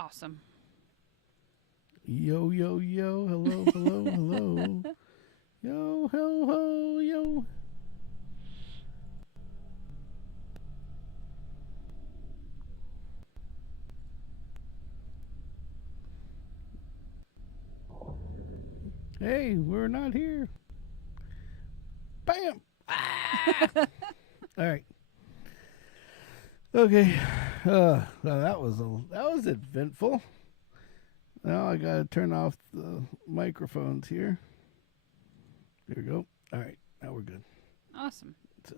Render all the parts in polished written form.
Awesome. Yo, yo, yo. Hello, hello, hello. Yo, ho, ho, yo. Hey, we're not here. Bam! Ah! All right. Okay. Well, that was eventful. Now I gotta turn off the microphones here. There we go. All right. Now we're good. Awesome. So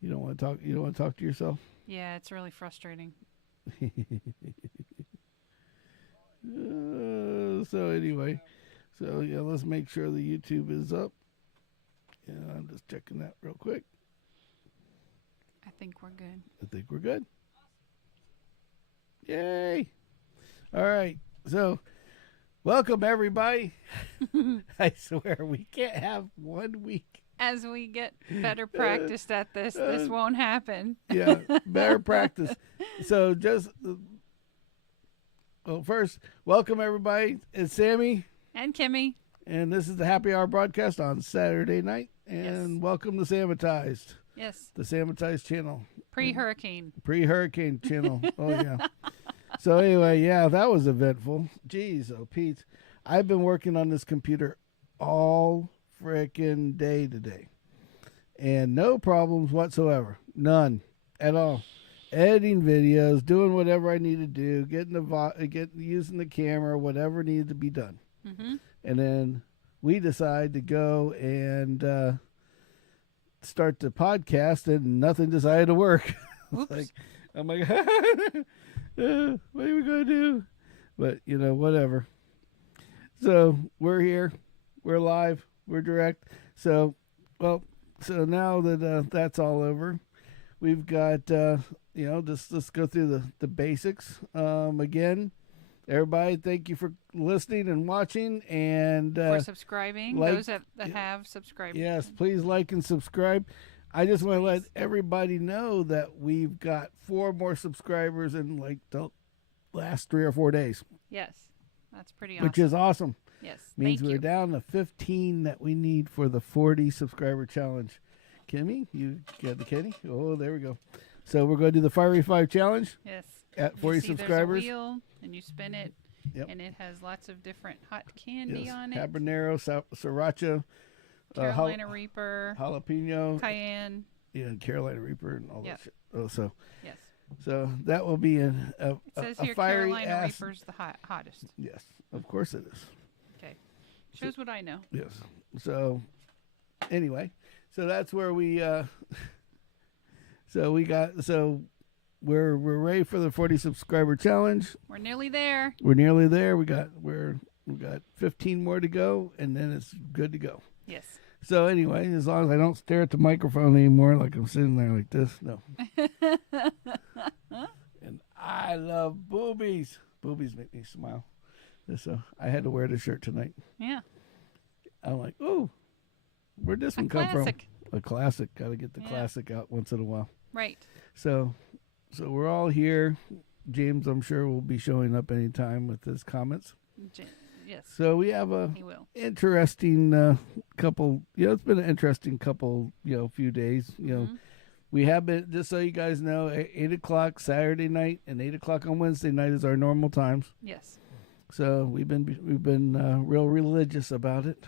you don't want to talk. You don't want to talk to yourself. Yeah, it's really frustrating. So anyway, so yeah, let's make sure the YouTube is up. Yeah, I'm just checking that real quick. I think we're good. I think we're good. Yay! All right, so welcome everybody. I swear we can't have 1 week. As we get better practiced at this won't happen. Yeah, better practice. So just, well, first, welcome everybody. It's Sammy. And Kimmy. And this is the Happy Hour broadcast on Saturday night. And Yes. welcome to Samatized. Yes. The Samatized channel. Pre-hurricane. Pre-hurricane channel. Oh, yeah. So anyway, yeah, that was eventful. Jeez, oh, Pete. I've been working on this computer all frickin' day today. And no problems whatsoever. None at all. Editing videos, doing whatever I need to do, using the camera, whatever needed to be done. Mm-hmm. And then we decide to go and start the podcast, and nothing decided to work. Oops. I'm like, what are we going to do? But, whatever. So we're here. We're live. We're direct. So now that that's all over, we've got, just let's go through the basics. Again, everybody, thank you for listening and watching, and for subscribing. Those that have subscribed. Yes, please like and subscribe. I just want to let everybody know that we've got 4 more subscribers in like the last 3 or 4 days. Yes, that's pretty awesome. Which is awesome. Yes, Means thank we're you. down to 15 that we need for the 40 subscriber challenge. Kimmy, you got the Kenny? Oh, there we go. So we're going to do the Fiery 5 challenge. Yes. At 40 you see subscribers. There's a wheel, and you spin it, and it has lots of different hot candy on it. Habanero, sriracha, Carolina Reaper, jalapeno, cayenne. Yeah, and Carolina Reaper and all that shit. Oh, so yes. So that will be It says here fiery Carolina Reaper's the hottest. Yes, of course it is. Okay, shows what I know. Yes. So anyway, so that's where we. We're ready for the 40 subscriber challenge. We're nearly there. We're nearly there. We got 15 more to go, and then it's good to go. Yes. So anyway, as long as I don't stare at the microphone anymore, like I'm sitting there like this, no. And I love boobies. Boobies make me smile. So I had to wear the shirt tonight. Yeah. I'm like, ooh, where'd this one come from? A classic. Got to get the classic out once in a while. Right. So we're all here. James, I'm sure, will be showing up anytime with his comments. Yes. So we have a interesting couple. It's been an interesting couple. Few days. We have been, just so you guys know, 8 o'clock Saturday night and 8 o'clock on Wednesday night is our normal times. Yes. So we've been real religious about it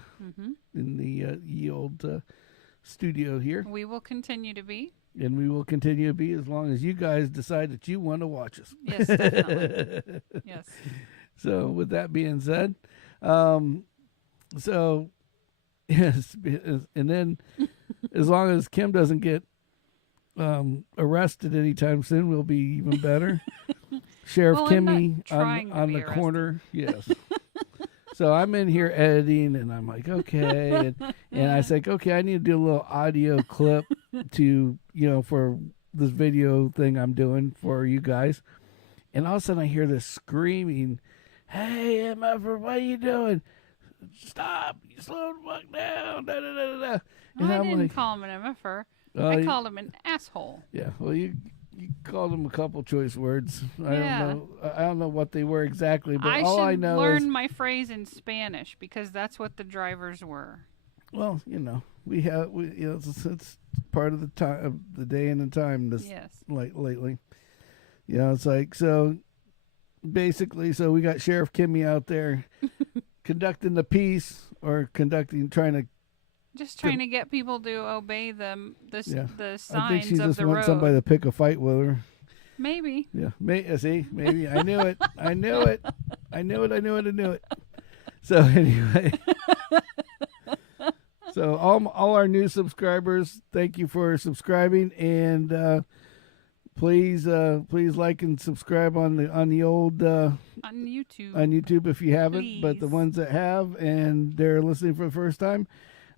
in the ye old studio here. We will continue to be. And we will continue to be as long as you guys decide that you want to watch us. Yes, definitely. Yes. So with that being said, yes, and then as long as Kim doesn't get arrested anytime soon, we'll be even better. Sheriff Kimmy on the corner. Yes. So I'm in here editing, and I'm like, okay. And I say, okay, I need to do a little audio clip to, for this video thing I'm doing for you guys. And all of a sudden I hear this screaming, hey, MFer, what are you doing? Stop. You slow the fuck down. Da, da, da, da. And I didn't call him an MFer. I called him an asshole. Yeah, well, you called them a couple choice words. Yeah. I don't know what they were exactly, but all I know learn is my phrase in Spanish because that's what the drivers were. Well, it's part of the time of the day and the time. Lately, it's like so. Basically, so we got Sheriff Kimmy out there conducting the peace or trying to get people to obey the signs I think she of just the wants road. somebody to pick a fight with her. Maybe. Yeah. See, maybe I knew it. I knew it. So anyway. So all our new subscribers, thank you for subscribing, and please like and subscribe on the old on YouTube if you haven't. Please. But the ones that have and they're listening for the first time,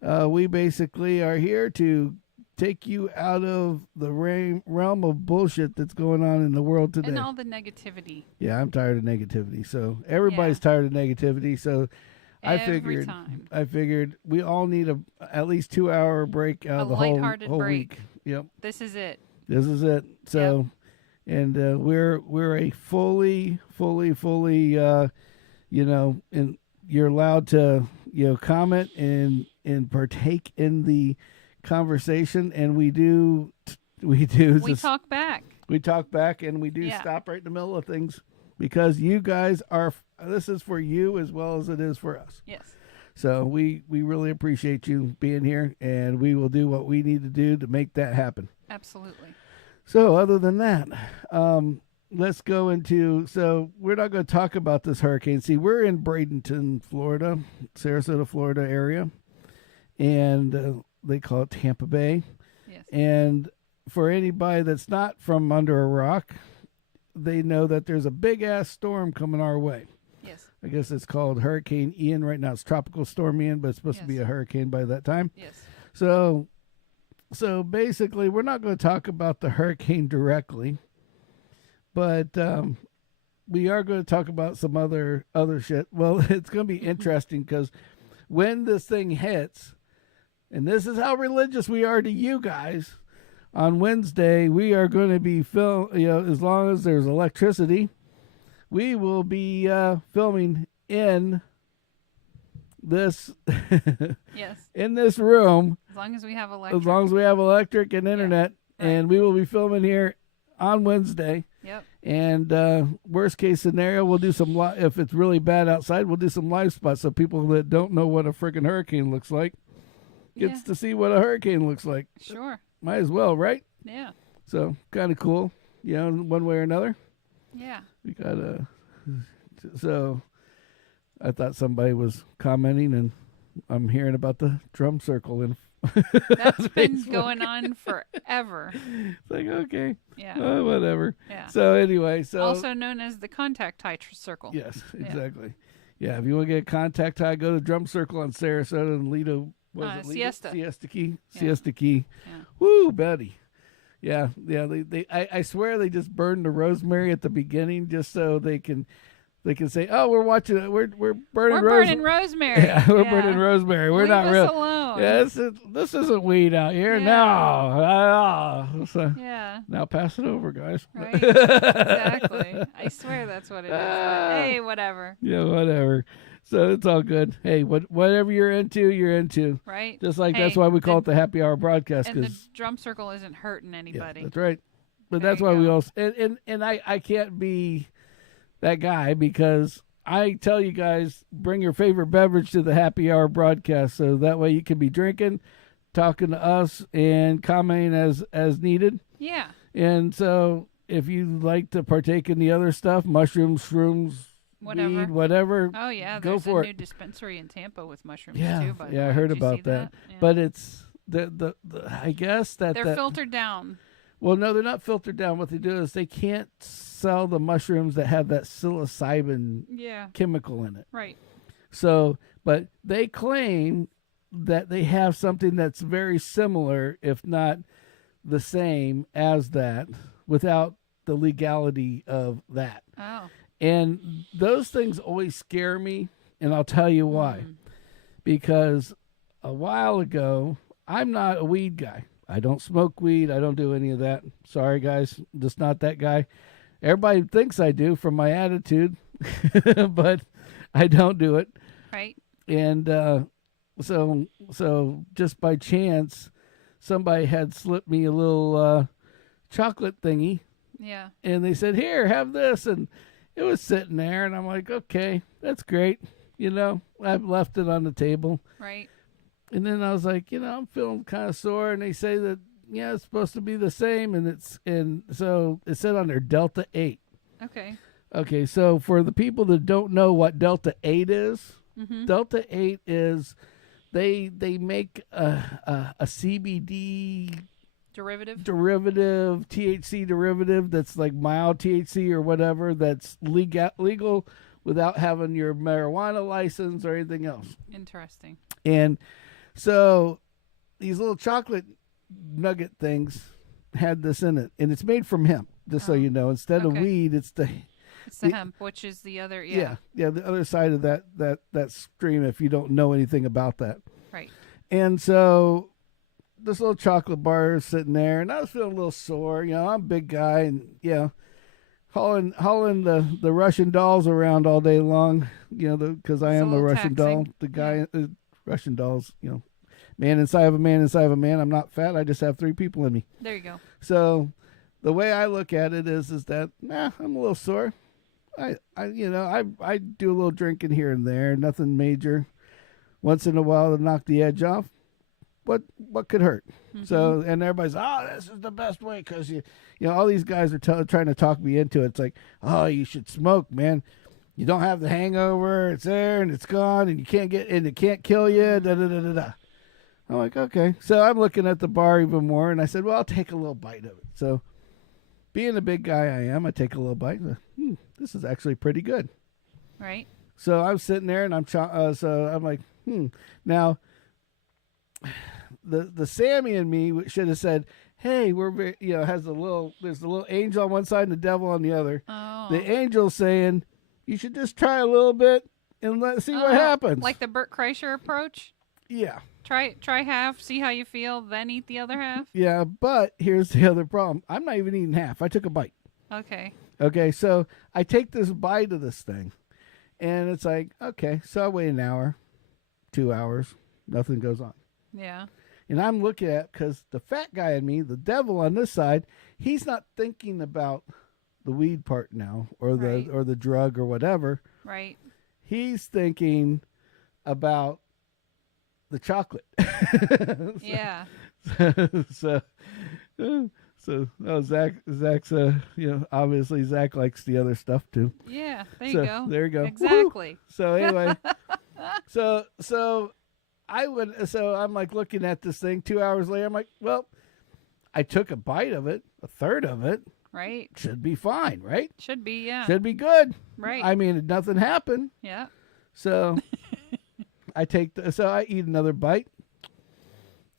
we basically are here to take you out of the realm of bullshit that's going on in the world today and all the negativity. Yeah, I'm tired of negativity. So everybody's tired of negativity. So I figured we all need at least 2 hour break out of the whole break. week. Yep. This is it. So, and we're a fully, and you're allowed to comment and partake in the conversation, and we talk back. We talk back, and we do stop right in the middle of things because you guys this is for you as well as it is for us. Yes. So we really appreciate you being here, and we will do what we need to do to make that happen. Absolutely. So other than that, let's go into, so we're not going to talk about this hurricane. See, we're in Bradenton, Florida, Sarasota, Florida area, and they call it Tampa Bay. Yes. And for anybody that's not from under a rock, they know that there's a big-ass storm coming our way. Yes. I guess it's called Hurricane Ian. Right now it's Tropical Storm Ian, but it's supposed to be a hurricane by that time. Yes. So basically, we're not going to talk about the hurricane directly, but we are going to talk about some other shit. Well, it's going to be interesting because when this thing hits, and this is how religious we are to you guys, on Wednesday we are going to be as long as there's electricity, we will be filming in this in this room as long as we have electric and internet, and we will be filming here on Wednesday. Yep. And worst case scenario, we'll do some if it's really bad outside, we'll do some live spots so people that don't know what a freaking hurricane looks like gets to see what a hurricane looks like. Sure. Might as well, right? Yeah. So kind of cool, one way or another. Yeah. We got so I thought somebody was commenting, and I'm hearing about the drum circle and that's been going on forever. It's like, okay. Yeah. Whatever. Yeah. So anyway, also known as the contact high circle. Yes, exactly. Yeah, if you want to get a contact high, go to Drum Circle on Sarasota and Lido. Siesta Key. Yeah. Siesta Key. Yeah. Woo, Betty. Yeah. I swear they just burned the rosemary at the beginning just so they can say, "Oh, we're watching it. We're burning rosemary. Yeah, we're burning rosemary. We're Leave not us real. alone. Yeah, this isn't weed out here. No. So, yeah. now pass it over, guys. Right. Exactly. I swear that's what it is. But, hey, whatever. Yeah, whatever. So it's all good. Hey, whatever you're into. Right. Just like that's why we call it the happy hour broadcast. And the drum circle isn't hurting anybody. Yeah, that's right. But that's why we also and I can't be that guy because I tell you guys, bring your favorite beverage to the happy hour broadcast, so that way you can be drinking, talking to us, and commenting as needed. Yeah. And so if you like to partake in the other stuff, mushrooms, shrooms, weed, whatever. Oh yeah, go there's for a new dispensary in Tampa with mushrooms too. I heard about that. Yeah. But it's the I guess that they're filtered down. Well, no, they're not filtered down. What they do is they can't sell the mushrooms that have that psilocybin chemical in it. Right. So, but they claim that they have something that's very similar, if not the same as that, without the legality of that. Oh. And those things always scare me, and I'll tell you why. Because a while ago, I'm not a weed guy. I don't smoke weed. I don't do any of that. Sorry, guys. Just not that guy. Everybody thinks I do from my attitude, but I don't do it. Right. And so just by chance, somebody had slipped me a little chocolate thingy. Yeah. And they said, here, have this. And it was sitting there. And I'm like, okay, that's great. You know, I left it on the table. Right. And then I was like, you know, I'm feeling kind of sore. And they say that, yeah, it's supposed to be the same. And so it said on there Delta 8. Okay. Okay, so for the people that don't know what Delta 8 is, Delta 8 is they make a CBD derivative, THC derivative that's like mild THC or whatever that's legal without having your marijuana license or anything else. Interesting. And so these little chocolate nugget things had this in it, and it's made from hemp, just so you know. Instead of weed, it's the hemp, which is the other, yeah, the other side of that stream, if you don't know anything about that. Right. And so this little chocolate bar is sitting there, and I was feeling a little sore. You know, I'm a big guy, and, you know, hauling the Russian dolls around all day long, you know, because I am a Russian doll. The guy, Russian dolls, you know, man inside of a man inside of a man. I'm not fat. I just have 3 people in me. There you go. So the way I look at it is that, I'm a little sore. I do a little drinking here and there, nothing major. Once in a while to knock the edge off. What could hurt? So, and everybody's, this is the best way, because you know, all these guys are trying to talk me into it. It's like, you should smoke, man. You don't have the hangover. It's there and it's gone, and you can't get, and it can't kill you. Da da da da da. I'm like, okay. So I'm looking at the bar even more, and I said, well, I'll take a little bite of it. So, being the big guy I am, I take a little bite. This is actually pretty good. Right. So I'm sitting there, and I'm like, Now, the Sammy in me should have said, hey, there's a little angel on one side and the devil on the other. Oh. The angel saying, you should just try a little bit and see what happens. Like the Bert Kreischer approach? Yeah. Try half, see how you feel, then eat the other half? Yeah, but here's the other problem. I'm not even eating half. I took a bite. Okay, so I take this bite of this thing, and it's like, okay, so I wait an hour, 2 hours, nothing goes on. Yeah. And I'm looking at, because the fat guy in me, the devil on this side, he's not thinking about the weed part now, or the drug or whatever. Right. He's thinking about the chocolate. Yeah. So Zach's obviously Zach likes the other stuff too. Yeah, there you go. There you go. Exactly. Woo! So anyway, so I'm like looking at this thing 2 hours later. I'm like, well, I took a bite of it, a third of it. Right. Should be fine, right? Should be, yeah. Should be good. Right. I mean, nothing happened. Yeah. So I eat another bite,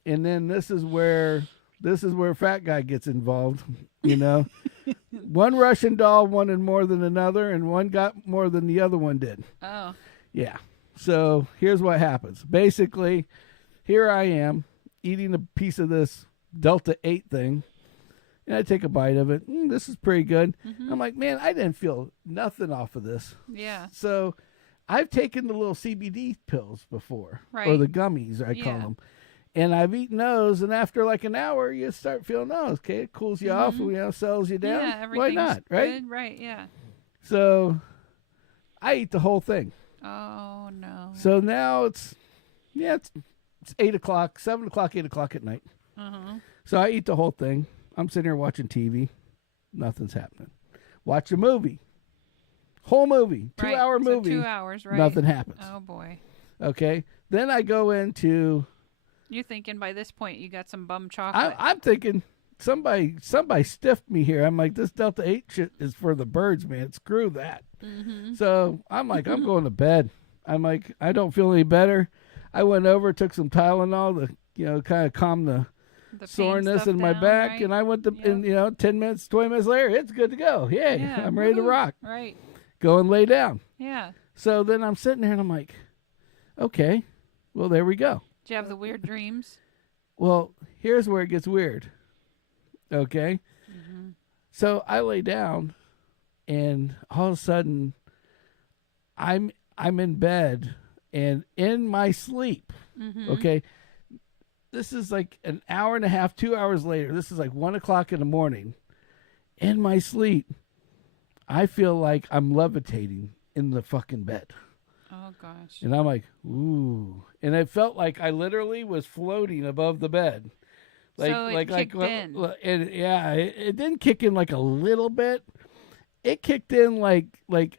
and then this is where fat guy gets involved. You know, one Russian doll wanted more than another, and one got more than the other one did. Oh. Yeah. So here's what happens. Basically, here I am eating a piece of this Delta 8 thing, and I take a bite of it. This is pretty good. Mm-hmm. I'm like, man, I didn't feel nothing off of this. Yeah. So I've taken the little CBD pills before, right, or the gummies, I call them. And I've eaten those, and after like an hour, you start feeling those. Okay, it cools you off, settles you down. Yeah, why not, right? Good, right, yeah. So I eat the whole thing. Oh, no. So now it's 8 o'clock, 7 o'clock, 8 o'clock at night. Uh-huh. So I eat the whole thing. I'm sitting here watching TV. Nothing's happening. Watch a movie. Whole movie. 2-hour movie. 2 hours, right. Nothing happens. Oh, boy. Okay. Then I go into... You're thinking by this point you got some bum chocolate. I'm thinking somebody stiffed me here. I'm like, this Delta 8 shit is for the birds, man. Screw that. Mm-hmm. So I'm like, I'm going to bed. I'm like, I don't feel any better. I went over, took some Tylenol to, kind of calm the soreness in my back. Right? And I went to, and 10 minutes, 20 minutes later, it's good to go. Yay, yeah, I'm ready to rock. Right. Go and lay down. Yeah. So then I'm sitting there and I'm like, okay, well, there we go. Did you have the weird dreams? Well, here's where it gets weird. Okay? Mm-hmm. So I lay down, and all of a sudden, I'm in bed, and in my sleep, Mm-hmm. okay, this is like an hour and a half, 2 hours later. This is like 1 o'clock in the morning. In my sleep, I feel like I'm levitating in the fucking bed. Oh, gosh. And I'm like, ooh. And it felt like I literally was floating above the bed. So it kicked in. And yeah, it didn't kick in like a little bit. It kicked in like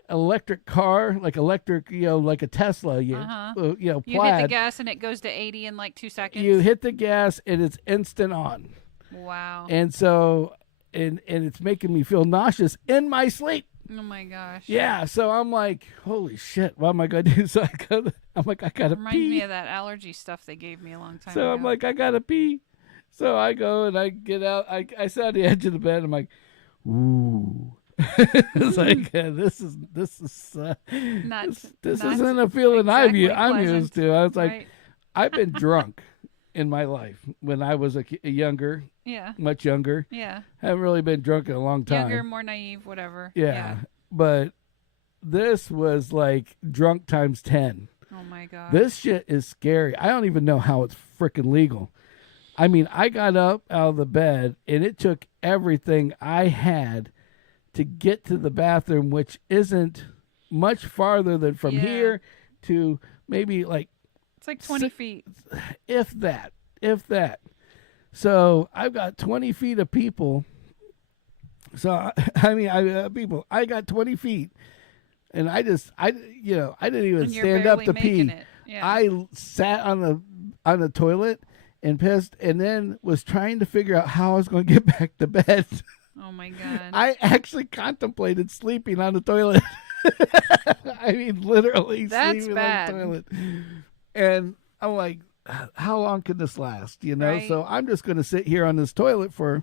electric car, like electric, like a Tesla, Uh-huh. plaid. You hit the gas and it goes to 80 in like 2 seconds. You hit the gas and it's instant on. Wow. And so, and it's making me feel nauseous in my sleep. Oh my gosh. Yeah, so I'm like, holy shit, what am I gonna do? So I'm like, I gotta Reminds pee. me of that allergy stuff they gave me a long time So ago. I'm like, I gotta pee. So I go and I get out. I sit on the edge of the bed. I'm like, ooh. It's like this is not, this not isn't a feeling exactly I'm used to. I was like, right? I've been drunk in my life when I was a younger, Yeah. much younger. Yeah. Haven't really been drunk in a long time. Younger, more naive, whatever. Yeah. But this was like drunk times 10. Oh my god. This shit is scary. I don't even know how it's freaking legal. I mean, I got up out of the bed and it took everything I had to get to the bathroom, which isn't much farther than from here to maybe like it's like 20 feet. If that. So I've got 20 feet of people. So people. I got 20 feet, and I didn't even stand up to pee. Yeah. I sat on the toilet and pissed, and then was trying to figure out how I was going to get back to bed. Oh my god. I actually contemplated sleeping on the toilet. I mean, literally sleeping bad. on the toilet. And I'm like, how long can this last? Right. So I'm just going to sit here on this toilet for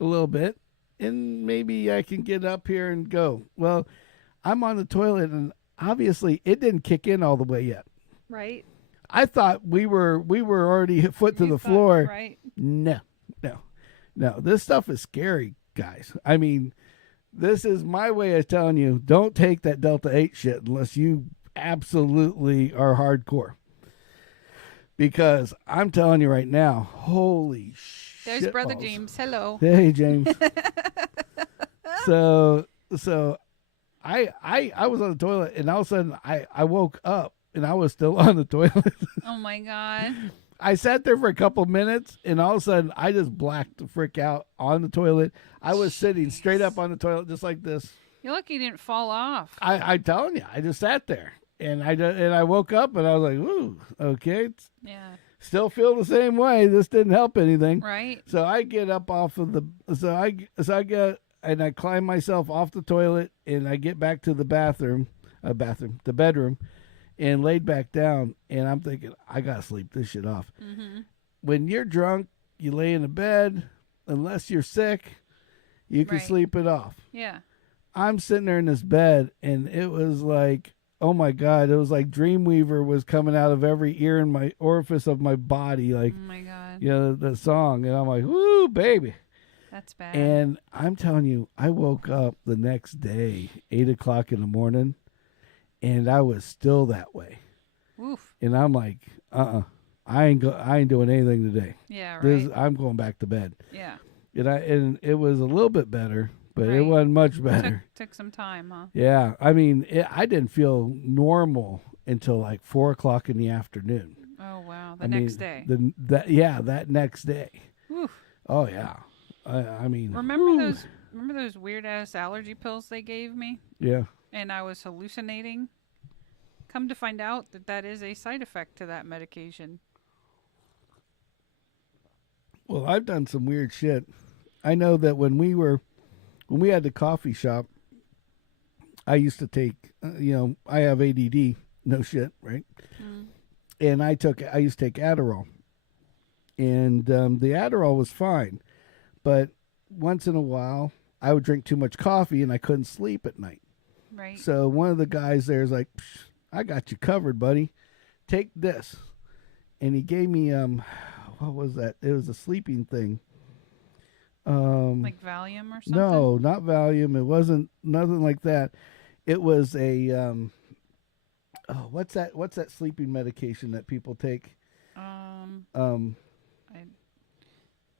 a little bit, and maybe I can get up here and go. Well, I'm on the toilet, and obviously it didn't kick in all the way yet. Right. I thought we were already foot to the floor. Right. No. This stuff is scary, guys. I mean, this is my way of telling you, don't take that Delta 8 shit unless you absolutely are hardcore. Because I'm telling you right now, holy shit. There's Brother James. Hello. Hey, James. So I was on the toilet, and all of a sudden I woke up, and I was still on the toilet. Oh my god. I sat there for a couple minutes, and all of a sudden I just blacked the frick out on the toilet. I was sitting straight up on the toilet just like this. You're lucky you didn't fall off. I'm telling you, I just sat there, and I woke up, and I was like, ooh, okay. Yeah. Still feel the same way. This didn't help anything. Right. So I get up off of the I climb myself off the toilet, and I get back to the the bedroom, and laid back down, and I'm thinking, I gotta sleep this shit off. Mm-hmm. When you're drunk, you lay in a bed, unless you're sick, you can sleep it off. Yeah. I'm sitting there in this bed, and it was like, oh my God, it was like Dreamweaver was coming out of every ear in my orifice of my body, like, oh my god, the song, and I'm like, woo, baby. That's bad. And I'm telling you, I woke up the next day, 8 o'clock in the morning, and I was still that way. Oof. And I'm like, I ain't doing anything today. Yeah, right. I'm going back to bed. Yeah. And it was a little bit better, but it wasn't much better. Took some time, huh? Yeah, I mean, I didn't feel normal until like 4 o'clock in the afternoon. Oh wow, next day. That next day. Oof. Oh yeah, I mean. Remember those weird ass allergy pills they gave me? Yeah. And I was hallucinating. Come to find out that is a side effect to that medication. Well, I've done some weird shit. I know that when we had the coffee shop, I used to take, I have ADD, no shit, right? Mm. And I used to take Adderall. And the Adderall was fine. But once in a while, I would drink too much coffee and I couldn't sleep at night. Right. So one of the guys there is like, I got you covered, buddy. Take this. And he gave me, what was that? It was a sleeping thing. Like Valium or something? No, not Valium. It wasn't nothing like that. It was a what's that sleeping medication that people take?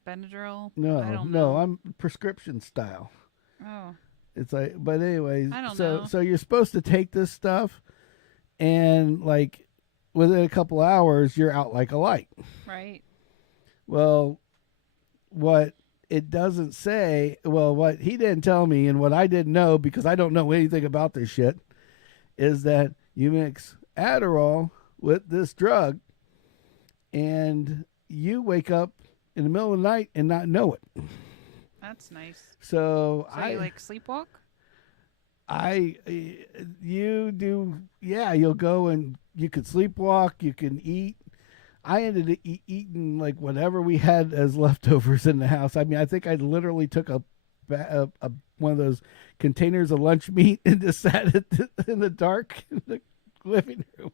Benadryl? No, I don't no, know. I'm prescription style. Oh. It's like, but anyways, I don't know. So you're supposed to take this stuff, and like within a couple hours, you're out like a light. Right. Well, what it doesn't say, what he didn't tell me, and what I didn't know because I don't know anything about this shit, is that you mix Adderall with this drug, and you wake up in the middle of the night and not know it. That's nice. So you like sleepwalk? You do, yeah. You'll go and you can sleepwalk. You can eat. I ended up eating like whatever we had as leftovers in the house. I mean, I think I literally took a one of those containers of lunch meat and just sat in the dark in the living room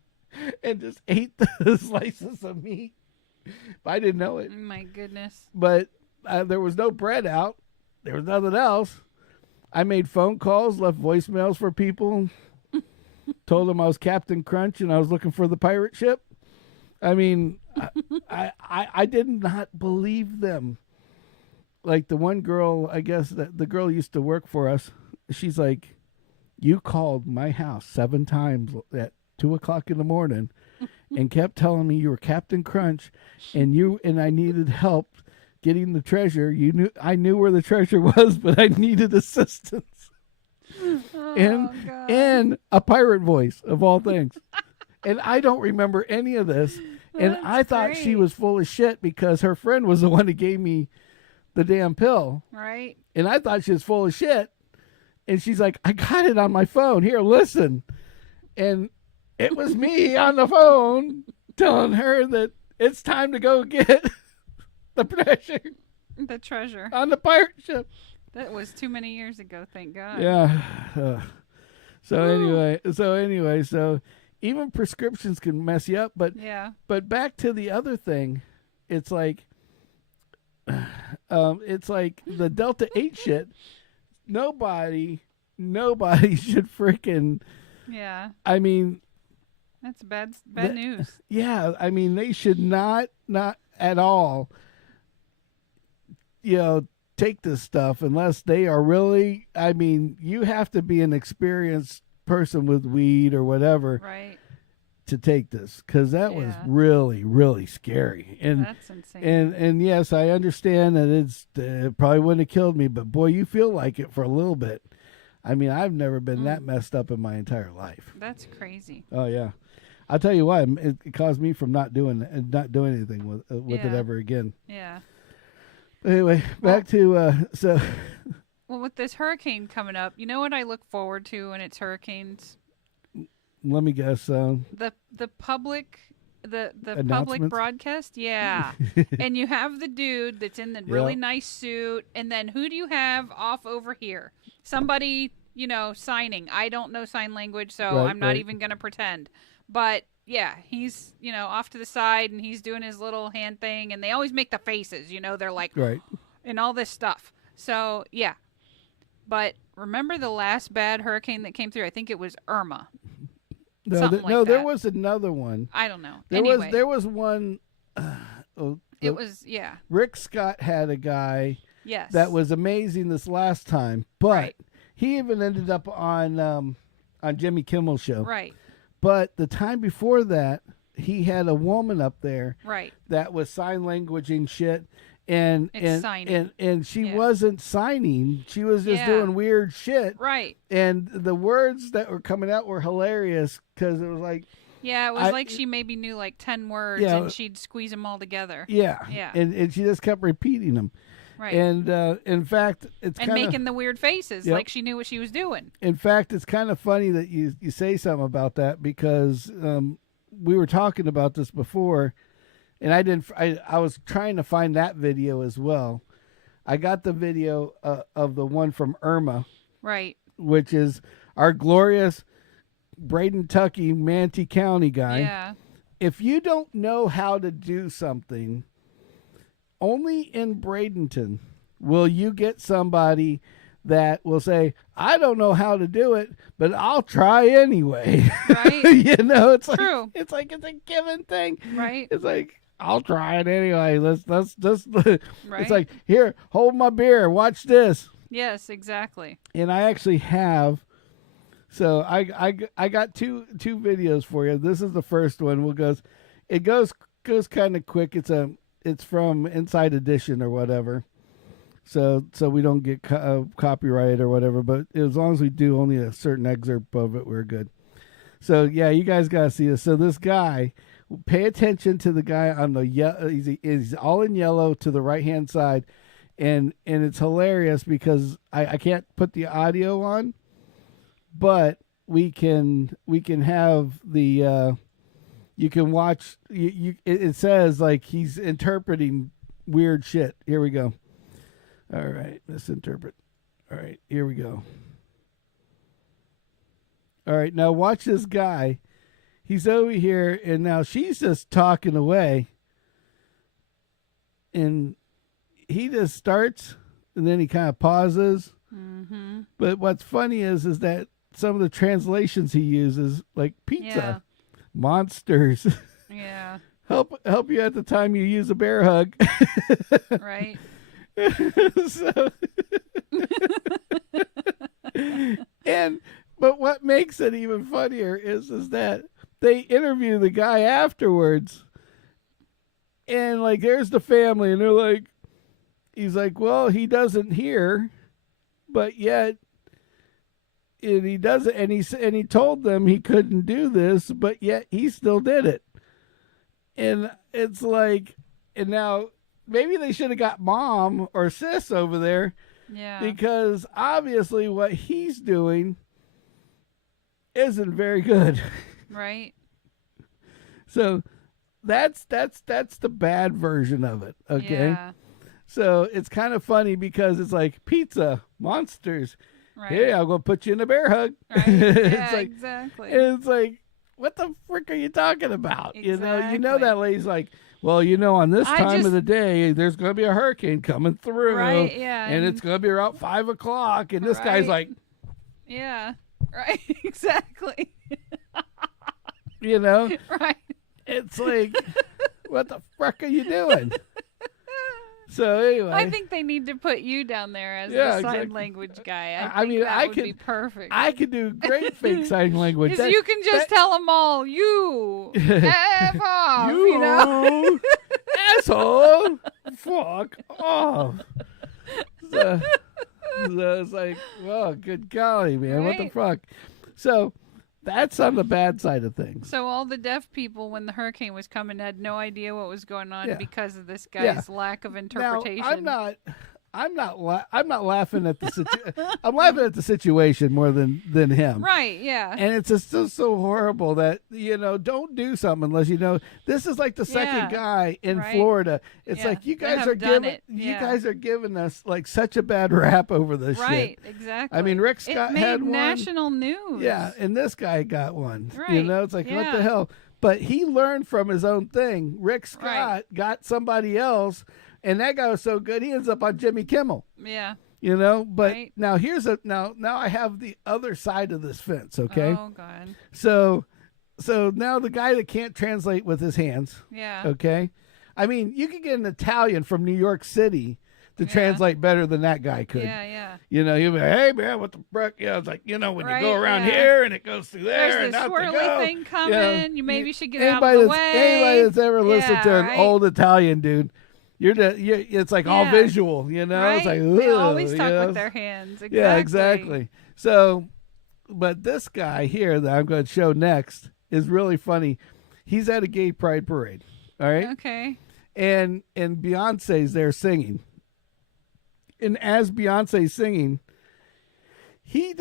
and just ate the slices of meat. But I didn't know it. My goodness. But there was no bread out. There was nothing else. I made phone calls, left voicemails for people, told them I was Captain Crunch and I was looking for the pirate ship. I mean, I did not believe them. Like the one girl, I guess that the girl used to work for us. She's like, you called my house 7 times at 2:00 in the morning and kept telling me you were Captain Crunch and I needed help getting the treasure. I knew where the treasure was, but I needed assistance. And a pirate voice of all things. And I don't remember any of this. And I thought she was full of shit because her friend was the one that gave me the damn pill. Right. And I thought she was full of shit. And she's like, I got it on my phone. Here, listen. And it was me on the phone telling her that it's time to go get the treasure. The treasure. On the pirate ship. That was too many years ago, thank God. Yeah. So anyway, even prescriptions can mess you up. But yeah. But back to the other thing, it's like the Delta 8 shit. Nobody should freaking. Yeah. I mean, that's bad news. Yeah, I mean they should not at all. Take this stuff unless they are really. I mean, you have to be an experienced person with weed or whatever, right, to take this, because that was really, really scary. And that's insane. And yes, I understand that it probably wouldn't have killed me, but boy, you feel like it for a little bit. I mean, I've never been that messed up in my entire life. That's crazy. Oh yeah, I'll tell you why. It caused me from not doing anything with it ever again. Yeah. Anyway, back to so. Well, with this hurricane coming up, you know what I look forward to when it's hurricanes? Let me guess. The public public broadcast, yeah. And you have the dude that's in the really nice suit, and then who do you have off over here? Somebody, signing. I don't know sign language, so I'm not even gonna pretend. But yeah, he's off to the side, and he's doing his little hand thing, and they always make the faces. They're like, and all this stuff. So yeah. But remember the last bad hurricane that came through? I think it was Irma. There was another one. I don't know. There was one. It was Rick Scott had a guy. Yes. That was amazing this last time, but he even ended up on Jimmy Kimmel's show. Right. But the time before that, he had a woman up there. Right. That was sign language and shit. And she wasn't signing. She was just doing weird shit. Right. And the words that were coming out were hilarious because it was like. Yeah, it was like she maybe knew like 10 words and she'd squeeze them all together. Yeah. Yeah. And she just kept repeating them. Right. And in fact, it's and making the weird faces like she knew what she was doing. In fact, it's kind of funny that you say something about that because we were talking about this before. And I was trying to find that video as well. I got the video of the one from Irma. Right. Which is our glorious Braden Tucky, Manatee County guy. Yeah. If you don't know how to do something, only in Bradenton will you get somebody that will say, I don't know how to do it, but I'll try anyway. Right. It's like, true. It's a given thing. Right. It's like, I'll try it anyway. Let's right. It's like, here, hold my beer. Watch this. Yes, exactly. And I actually have. So I got two videos for you. This is the first one. It goes kind of quick. It's from Inside Edition or whatever. So we don't get copyright or whatever. But as long as we do only a certain excerpt of it, we're good. So yeah, you guys gotta see this. So this guy, pay attention to the guy on the he's all in yellow to the right hand side, and it's hilarious because I can't put the audio on, but we can have the you can watch it says like he's interpreting weird shit. Here we go. All right, let's interpret. All right, here we go. All right, now watch this guy. He's over here, and now she's just talking away. And he just starts, and then he kind of pauses. Mm-hmm. But what's funny is that some of the translations he uses, like pizza, monsters. Yeah. help you at the time you use a bear hug. Right. But what makes it even funnier is that they interview the guy afterwards, and like there's the family, and they're like, he's like, well, he doesn't hear, but yet, and he doesn't, and he told them he couldn't do this, but yet he still did it, and it's like, and now maybe they should have got mom or sis over there, because obviously what he's doing isn't very good. Right. So that's the bad version of it. Okay. Yeah. So it's kind of funny because it's like pizza, monsters. Right. Hey, I'm gonna put you in a bear hug. Right. Yeah, exactly. And it's like, what the frick are you talking about? Exactly. You know that lady's like, well, on this time of the day, there's going to be a hurricane coming through. Right, yeah. And it's going to be around 5 o'clock. And this guy's like. Yeah, right, exactly. Right. It's like, what the frick are you doing? So anyway. I think they need to put you down there as the sign language guy. I think that would be perfect. I could do great fake sign language. Because you can just tell them all, you F off, you asshole, fuck off. So it's like, oh, good golly, man, what the fuck? So that's on the bad side of things. So all the deaf people, when the hurricane was coming, had no idea what was going on because of this guy's lack of interpretation. Now, I'm not laughing at the situation. I'm laughing at the situation more than him. Right, yeah. And it's just so horrible that, don't do something unless this is like the second guy in Florida. It's like you guys are giving us like such a bad rap over this shit. Right, exactly. I mean, Rick Scott had one. National news. Yeah, and this guy got one. Right. It's like, what the hell? But he learned from his own thing. Rick Scott got somebody else. And that guy was so good, he ends up on Jimmy Kimmel. Yeah. But now now I have the other side of this fence, okay? Oh, God. So now the guy that can't translate with his hands. Yeah. Okay? I mean, you could get an Italian from New York City to translate better than that guy could. Yeah. He'll be like, hey, man, what the frick? It's like, when you go around here and it goes through there. There's this swirly thing coming. You maybe should get out of the way. Anybody that's ever listened to an old Italian dude, it's like all visual, Right? It's like, they always talk with their hands. Exactly. Yeah, exactly. So, but this guy here that I'm going to show next is really funny. He's at a gay pride parade. All right. Okay. And Beyonce's there singing. And as Beyonce's singing, he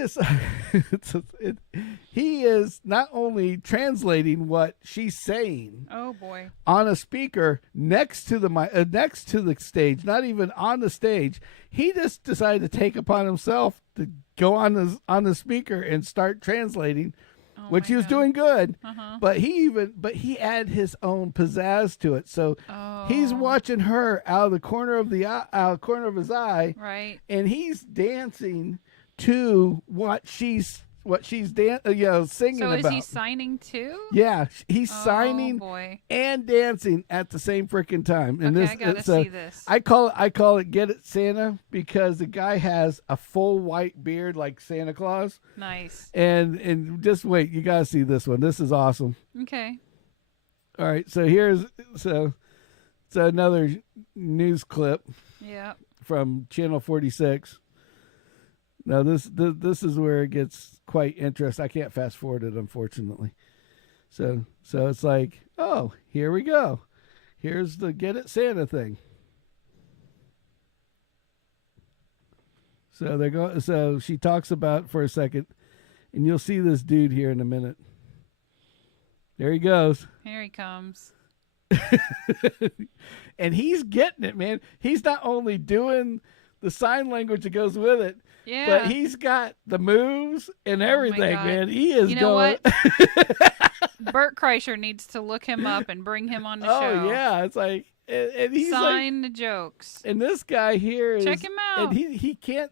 is not only translating what she's saying. Oh boy! On a speaker next to the stage, not even on the stage. He just decided to take upon himself to go on the speaker and start translating which he was doing good. But he added his own pizzazz to it. So he's watching her out of the corner of his eye, right? And he's dancing to what she's singing about. So is he signing too? Yeah, he's signing and dancing at the same freaking time. And I gotta see this. I call it Get It Santa because the guy has a full white beard like Santa Claus. Nice. And just wait, you gotta see this one. This is awesome. Okay. All right, so here's another news clip. Yeah. From Channel 46. Now this is where it gets quite interesting. I can't fast forward it, unfortunately. So it's like, oh, here we go. Here's the Get It Santa thing. So she talks about for a second, and you'll see this dude here in a minute. There he goes. Here he comes. And he's getting it, man. He's not only doing the sign language that goes with it, but he's got the moves and everything, man. He is going. What? Bert Kreischer needs to look him up and bring him on the show. Oh yeah, it's like, and he's sign the jokes. And this guy here is, check him out. And he can't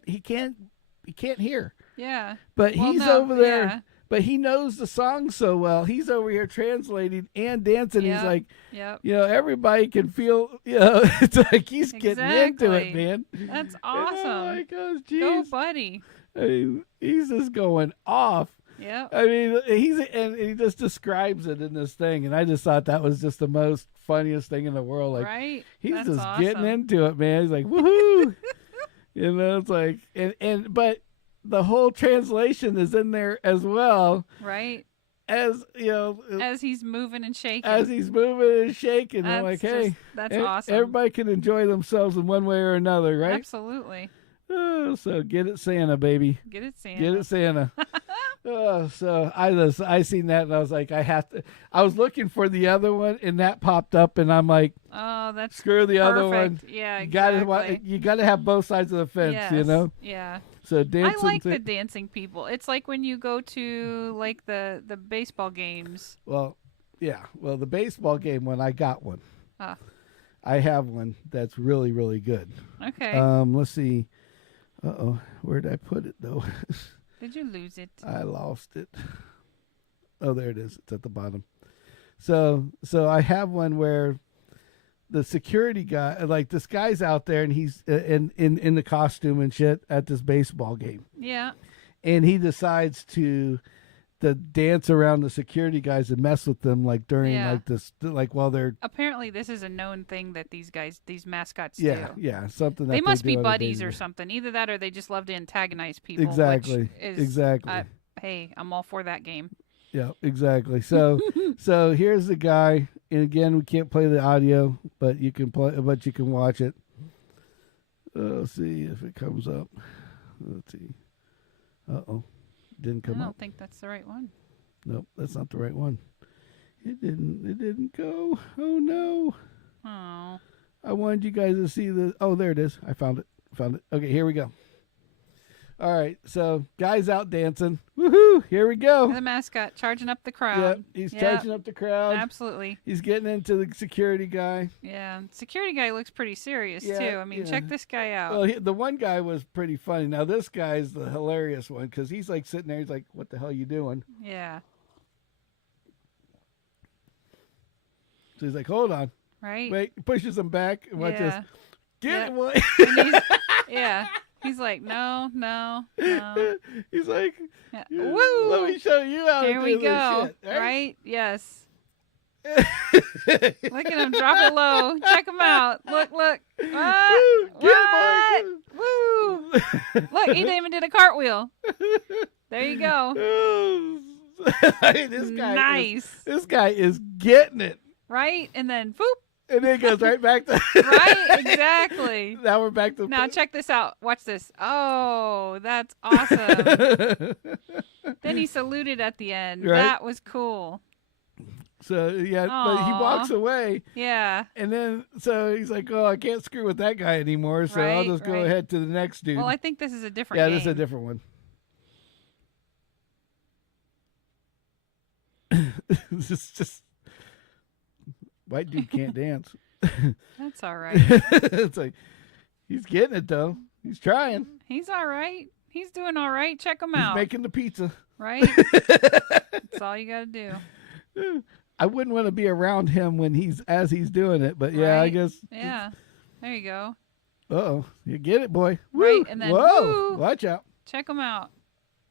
hear. Yeah, but he's over there. Yeah. But he knows the song so well. He's over here translating and dancing. He's like, everybody can feel, it's like he's getting into it, man. That's awesome. Oh my gosh, geez. Go, buddy. I mean, he's just going off. Yeah. I mean, he just describes it in this thing, and I just thought that was just the most funniest thing in the world. Like, right? He's That's just awesome. getting into it, man. He's like, woohoo! It's like, but the whole translation is in there as well. Right. As he's moving and shaking. I'm like, hey, that's awesome. Everybody can enjoy themselves in one way or another, right? Absolutely. Oh, so get it Santa, baby. Get it Santa. Get it Santa. So I seen that and I was like, I was looking for the other one and that popped up and I'm like, oh, that's screw the perfect. other one. Yeah, exactly. You got to have both sides of the fence, yes. Yeah. So I like the dancing people. It's like when you go to like the baseball games. Well, yeah. Well, the baseball game one, I got one. I have one that's really, really good. Okay. Let's see. Uh-oh. Where did I put it, though? Did you lose it? I lost it. Oh, there it is. It's at the bottom. So I have one where the security guy, like this guy's out there and he's in the costume and shit at this baseball game. Yeah. And he decides to dance around the security guys and mess with them like during like this, like while they're. Apparently this is a known thing that these mascots do. Yeah, something that they must be buddies or something. Either that or they just love to antagonize people. Exactly. Exactly. Hey, I'm all for that game. Yeah, exactly. So here's the guy, and again, we can't play the audio, but you can watch it. Let's see if it comes up. Let's see. Uh-oh. Didn't come up. I don't think that's the right one. Nope, that's not the right one. It didn't go. Oh no. Oh. I wanted you guys to see the. Oh, there it is. I found it. Okay, here we go. All right, so guys out dancing. Woohoo! Here we go. The mascot charging up the crowd. Yep, he's charging up the crowd. Absolutely. He's getting into the security guy. Yeah, security guy looks pretty serious too. I mean, check this guy out. Well, the one guy was pretty funny. Now this guy's the hilarious one because he's like sitting there. He's like, "What the hell are you doing?" Yeah. So he's like, "Hold on." Right. Wait, pushes him back and watch this. Get him away. Yeah. He's like, no. He's like, woo! Let me show you how Here to we do go. this shit. Right? Yes. Look at him. Drop it low. Check him out. Look. What? Get him, Woo! Look, he even did a cartwheel. There you go. This guy is getting it. Right? And then, boop. And then it goes right back to... Right, exactly. Now we're back to... Now check this out. Watch this. Oh, that's awesome. Then he saluted at the end. Right? That was cool. So, yeah, but he walks away. Yeah. And then, so he's like, oh, I can't screw with that guy anymore, so I'll just go ahead to the next dude. Well, I think this is a different game. Yeah, this is a different one. It's just white dude can't dance. That's all right. It's like he's getting it though. He's trying. He's all right. He's doing all right. Check him He's out. making the pizza. Right? That's all you got to do. I wouldn't want to be around him when he's doing it, but yeah, right? I guess. Yeah. There you go. Uh-oh. You get it, boy. Right, Woo. and then whoa, woo, watch out. check him out.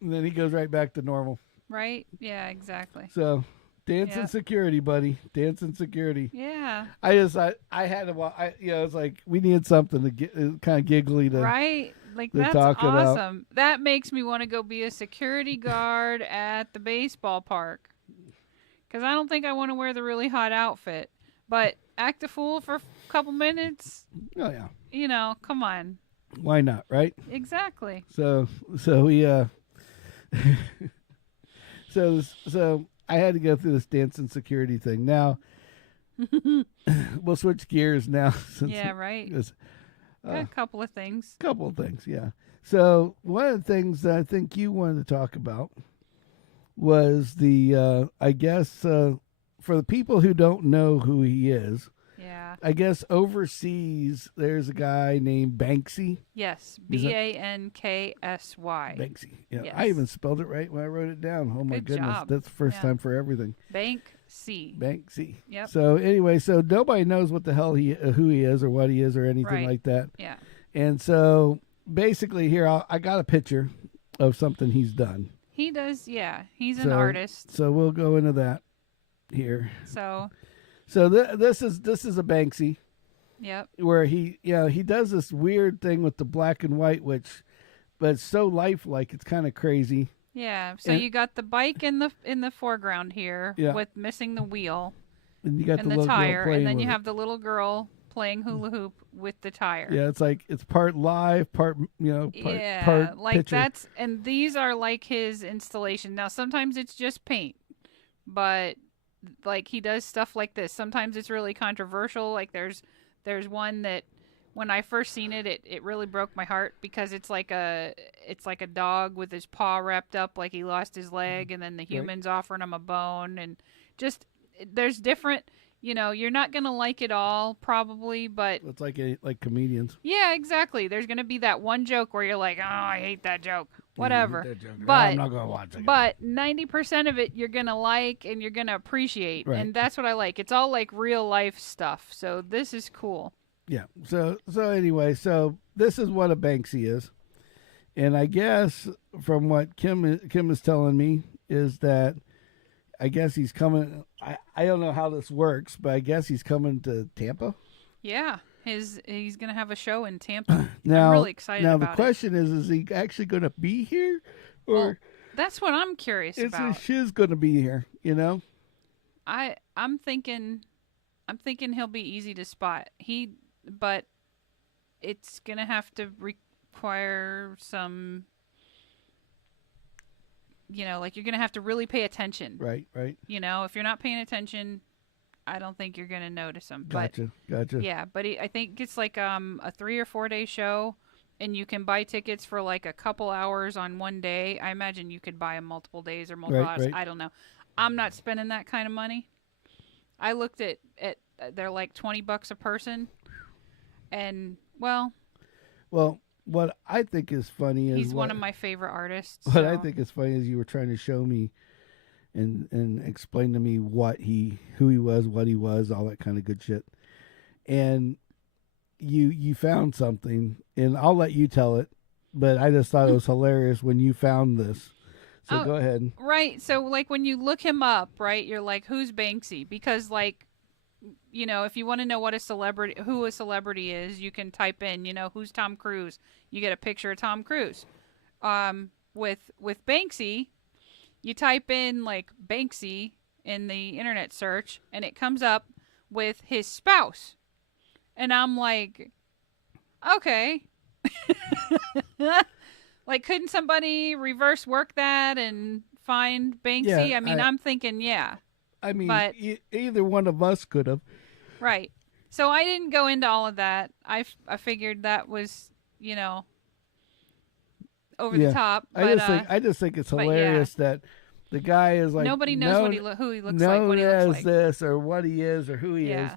And then he goes right back to normal. Right? Yeah, exactly. So, Dancin Security, buddy. Dancin Security. Yeah. I had to, it's like we needed something to get kind of giggly to. Right? Like, to that's talk awesome. about. That makes me want to go be a security guard at the baseball park. Because I don't think I want to wear the really hot outfit. But act a fool for a couple minutes. Oh, yeah. You know, come on. Why not, right? Exactly. So we so I had to go through this Dancin Security thing. Now we'll switch gears now. Yeah, right. Got a couple of things. Yeah. So one of the things that I think you wanted to talk about was the I guess for the people who don't know who he is. Yeah. I guess overseas there's a guy named Banksy. Yes, Banksy. Banksy. Yeah, yes. I even spelled it right when I wrote it down. Oh my Good goodness, job. that's the first time for everything. Banksy. Yep. So anyway, so nobody knows what the hell who he is or what he is or anything like that. Yeah. And so basically here I got a picture of something he's done. He does. Yeah, he's an artist. So we'll go into that here. So this is a Banksy. Yep. Where he does this weird thing with the black and white, but it's so lifelike. It's kind of crazy. Yeah. So you got the bike in the foreground here with missing the wheel. And you got the tire, and then you have the little girl playing hula hoop with the tire. Yeah, it's like it's part live, part part like picture. and these are like his installation. Now sometimes it's just paint, but like he does stuff like this. Sometimes it's really controversial. Like there's one that when I first seen it, it really broke my heart because it's like a dog with his paw wrapped up like he lost his leg, and then the human's offering him a bone, and just there's different. You know, you're not gonna like it all probably, but it's like comedians. Yeah, exactly. There's gonna be that one joke where you're like, oh, I hate that joke. Whatever. That joke. But I'm not gonna watch it. But 90% of it you're gonna like and you're gonna appreciate, and that's what I like. It's all like real life stuff. So this is cool. Yeah. So anyway, so this is what a Banksy is, and I guess from what Kim is telling me is that I guess he's coming. I don't know how this works, but I guess he's coming to Tampa. Yeah, he's gonna have a show in Tampa. Now, I'm really excited about it. Now the question is he actually going to be here, or well, that's what I'm curious about. Is his shiz going to be here? You know, I'm thinking he'll be easy to spot. But it's gonna have to require some. You know, like you're going to have to really pay attention. Right. You know, if you're not paying attention, I don't think you're going to notice him. Gotcha. Yeah, but I think it's like a 3 or 4 day show, and you can buy tickets for like a couple hours on one day. I imagine you could buy them multiple days or multiple hours. Right. I don't know. I'm not spending that kind of money. I looked at they're like $20 a person, and well, what I think is funny is he's one of my favorite artists. What I think is funny is you were trying to show me and explain to me who he was, what he was, all that kind of good shit. And you found something, and I'll let you tell it, but I just thought it was hilarious when you found this. So go ahead. Right. So like when you look him up, right, you're like, who's Banksy? Because like, you know, if you want to know who a celebrity is, you can type in, you know, who's Tom Cruise. You get a picture of Tom Cruise. With Banksy, you type in like Banksy in the internet search, and it comes up with his spouse. And I'm like, okay. Like, couldn't somebody reverse work that and find Banksy? Yeah, I mean, I'm thinking, yeah. I mean, but, either one of us could have. Right. So I didn't go into all of that. I figured that was, you know, over the top. But, I just think it's hilarious that The guy is like nobody knows who he looks like, what he looks like, this or what he is or who he is.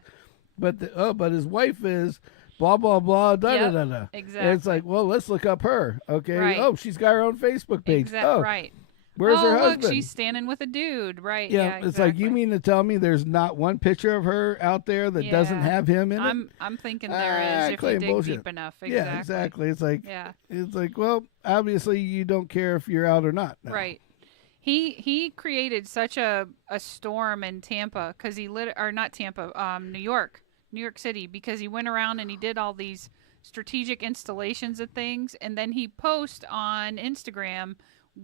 But but his wife is blah blah blah da da da da. Exactly. And it's like, well, let's look up her. Okay. Right. Oh, she's got her own Facebook page. Right. Where's her husband? Look, she's standing with a dude. Right. Yeah. Exactly. It's like, you mean to tell me there's not one picture of her out there that doesn't have him in it? I'm thinking there is if you dig deep enough. Exactly. Yeah, exactly. It's like, well, obviously you don't care if you're out or not now. Right. He created such a storm in Tampa because New York City, because he went around and he did all these strategic installations of things, and then he posted on Instagram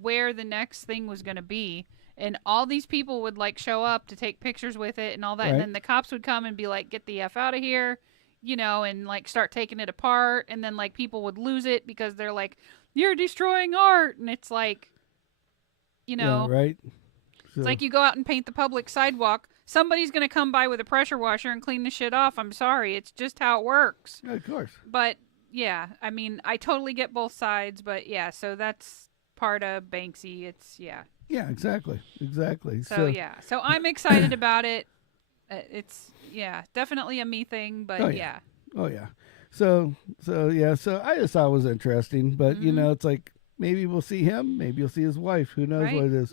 where the next thing was going to be, and all these people would like show up to take pictures with it and all that, and then the cops would come and be like, get the F out of here, and like start taking it apart, and then like people would lose it because they're like, you're destroying art, and it's like, right. It's like you go out and paint the public sidewalk, somebody's going to come by with a pressure washer and clean the shit off. I'm sorry, it's just how it works. Yeah, of course. But yeah, I mean, I totally get both sides, but yeah, so that's part of Banksy. It's yeah, exactly. So I'm excited about it. It's definitely a me thing, but oh yeah. So I just thought it was interesting, but it's like, maybe we'll see him, maybe you'll see his wife, who knows what it is.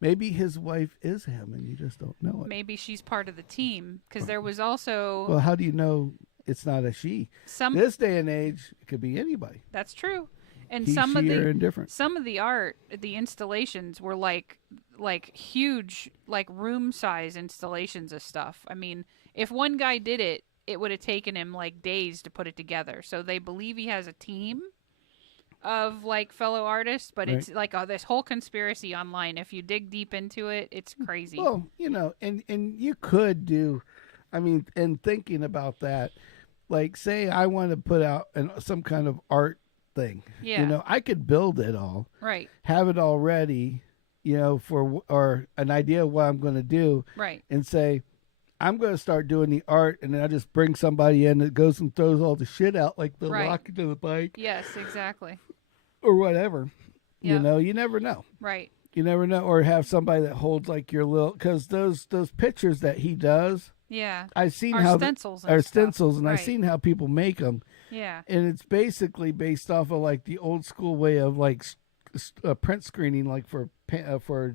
Maybe his wife is him and you just don't know it. Maybe she's part of the team, because there was also, well, how do you know it's not a she? This day and age, it could be anybody. That's true. And he, some she, of the art, the installations were like huge, like room size installations of stuff. I mean, if one guy did it, it would have taken him like days to put it together. So they believe he has a team of like fellow artists, but it's like this whole conspiracy online. If you dig deep into it, it's crazy. Well, and you could do, I mean, and thinking about that, like say I want to put out some kind of art thing. Yeah. I could build it all. Right. Have it all ready, or an idea of what I'm going to do. Right. And say, I'm going to start doing the art, and then I just bring somebody in that goes and throws all the shit out, like the lock into the bike. Yes, exactly. Or whatever. Yep. You never know. Right. You never know. Or have somebody that holds like your little, because those pictures that he does. Yeah. I've seen stencils. Stencils, and I've seen how people make them. Yeah. And it's basically based off of like the old school way of like print screening, like for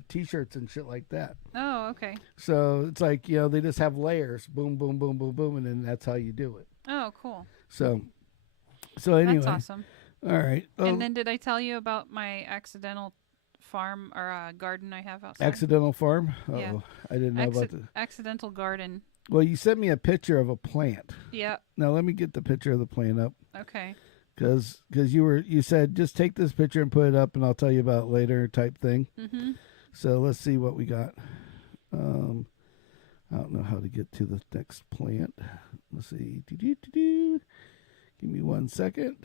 T-shirts and shit like that. Oh, okay. So it's like, they just have layers, boom, boom, boom, boom, boom, and then that's how you do it. Oh, cool. So anyway. That's awesome. All right. And then did I tell you about my accidental farm or garden I have outside? Accidental farm? Yeah. I didn't know about the accidental garden. Well, you sent me a picture of a plant. Yeah. Now let me get the picture of the plant up. Okay. Because you said just take this picture and put it up, and I'll tell you about it later type thing. Mm-hmm. So let's see what we got. I don't know how to get to the next plant. Let's see. Give me 1 second.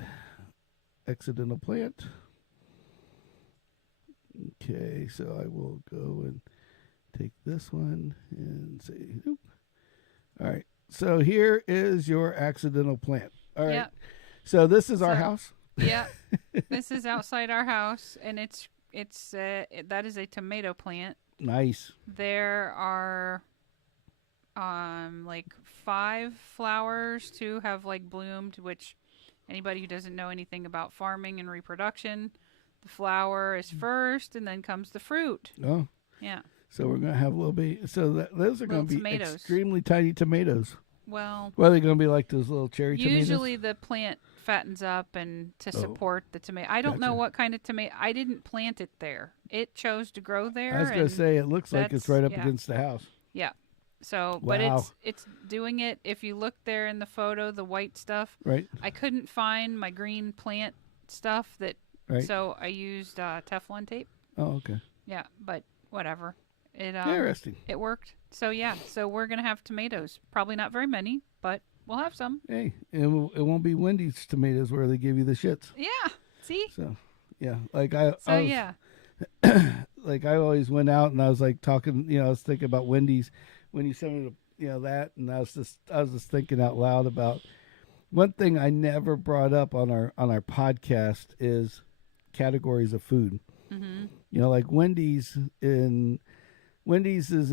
Accidental plant. Okay, so I will go and take this one and say, oop. All right. So here is your accidental plant. All right. Yep. So this is our house. Yeah. This is outside our house, and that is a tomato plant. Nice. There are like 5 flowers to have like bloomed, which anybody who doesn't know anything about farming and reproduction, the flower is first and then comes the fruit. Oh. Yeah. So we're going to have a little bit. So those are going to be extremely tiny tomatoes. Well, are they going to be like those little cherry tomatoes? Usually the plant fattens up and to support the tomato. I don't know what kind of tomato. I didn't plant it there. It chose to grow there. I was going to say, it looks like it's right up against the house. Yeah. So, wow. But it's doing it. If you look there in the photo, the white stuff. Right. I couldn't find my green plant stuff so I used Teflon tape. Oh, okay. Yeah, but whatever. Interesting. It worked. So yeah, we're gonna have tomatoes. Probably not very many, but we'll have some. Hey, it won't be Wendy's tomatoes where they give you the shits. Yeah. See. So, yeah, like I always went out and I was like talking. I was thinking about Wendy's when you sent me that, and I was just thinking out loud about one thing I never brought up on our podcast is categories of food. Mm-hmm. Like Wendy's is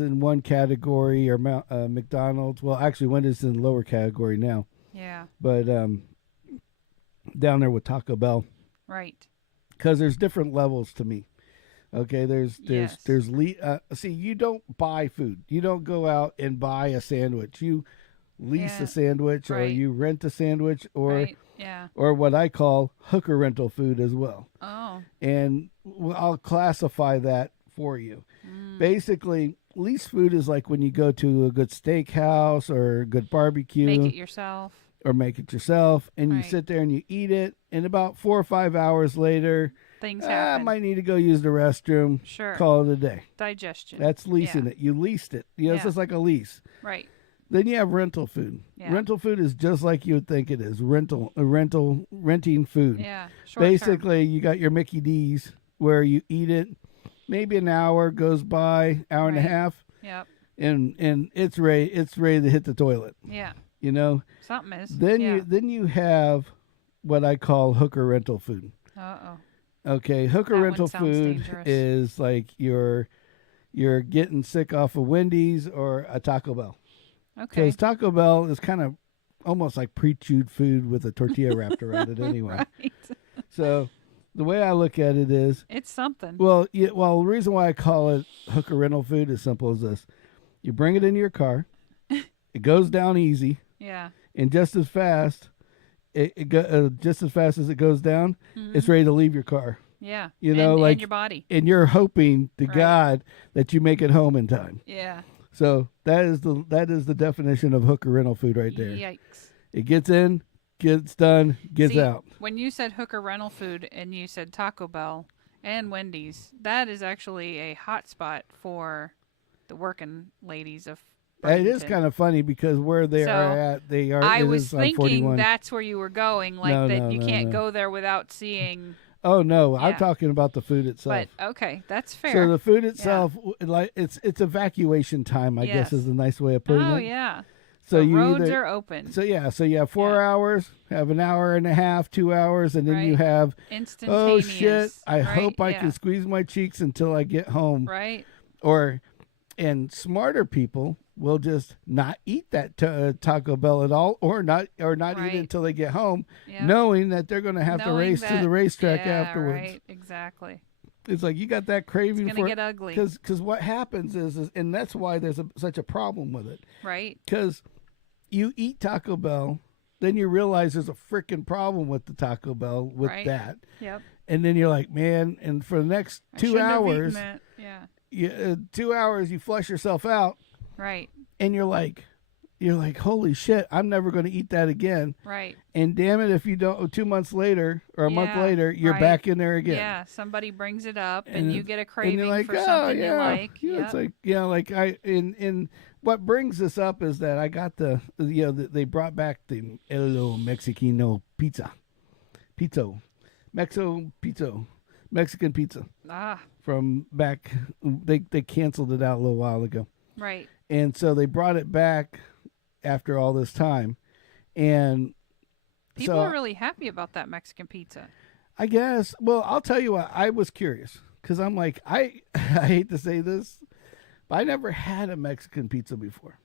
in one category, or McDonald's. Well, actually, Wendy's is in the lower category now. Yeah. But down there with Taco Bell. Right. Because there's different levels to me. Okay, Yes. See, you don't buy food. You don't go out and buy a sandwich. You lease a sandwich, or you rent a sandwich, or or what I call hooker rental food as well. Oh. And I'll classify that for you. Basically, lease food is like when you go to a good steakhouse or a good barbecue. Make it yourself. And you sit there and you eat it, and about 4 or 5 hours later, things happen. I might need to go use the restroom. Sure. Call it a day. Digestion. That's leasing it. You leased it. It's just like a lease. Right. Then you have rental food. Yeah. Rental food is just like you would think it is. Renting food. Yeah. Basically, you got your Mickey D's where you eat it. Maybe an hour goes by, hour and a half. Yep. And it's ready to hit the toilet. Yeah. Something is. Then you have what I call hooker rental food. Okay, hooker rental food is like you're getting sick off of Wendy's or a Taco Bell. Okay. Because Taco Bell is kind of almost like pre-chewed food with a tortilla wrapped around it anyway. Right. So the way I look at it is, it's something. Well, the reason why I call it hooker rental food is simple as this: you bring it into your car, it goes down easy. Yeah. And just as fast, just as fast as it goes down, it's ready to leave your car. Yeah. And your body. And you're hoping to God that you make it home in time. Yeah. So that is the definition of hooker rental food right there. Yikes. It gets in, gets done, gets out. When you said hooker rental food and you said Taco Bell and Wendy's, that is actually a hot spot for the working ladies of Bradenton. It is kind of funny because where they are at, they are. I was thinking that's where you were going, you can't go there without seeing. Oh no, I'm talking about the food itself. But okay, that's fair. So the food itself, it's evacuation time, I guess is the nice way of putting it. Oh yeah. So the roads are open. So you have 4 hours, have an hour and a half, 2 hours, and then you have instantaneous. Oh shit! I hope I can squeeze my cheeks until I get home. Right. And smarter people will just not eat that Taco Bell at all, or not eat it until they get home, knowing that they're going to have to race to the racetrack afterwards. Right, exactly. It's like you got that craving it's gonna get ugly. Because what happens is, and that's why there's such a problem with it. Right. Because you eat Taco Bell, then you realize there's a freaking problem with the Taco Bell with that. Yep. And then you're like, man, and for the next 2 hours, 2 hours, you flush yourself out. Right. And you're like, holy shit, I'm never going to eat that again. Right. And damn it, if you don't, 2 months later or a month later, you're back in there again. Yeah. Somebody brings it up and you get a craving for something you like. Yeah. It's like, and what brings this up is that I got they brought back the El Mexicano pizza. Mexican pizza. From back, they canceled it out a little while ago. Right. And so they brought it back after all this time. And people are really happy about that Mexican pizza. I guess. Well, I'll tell you what, I was curious because I'm like, I hate to say this, but I never had a Mexican pizza before.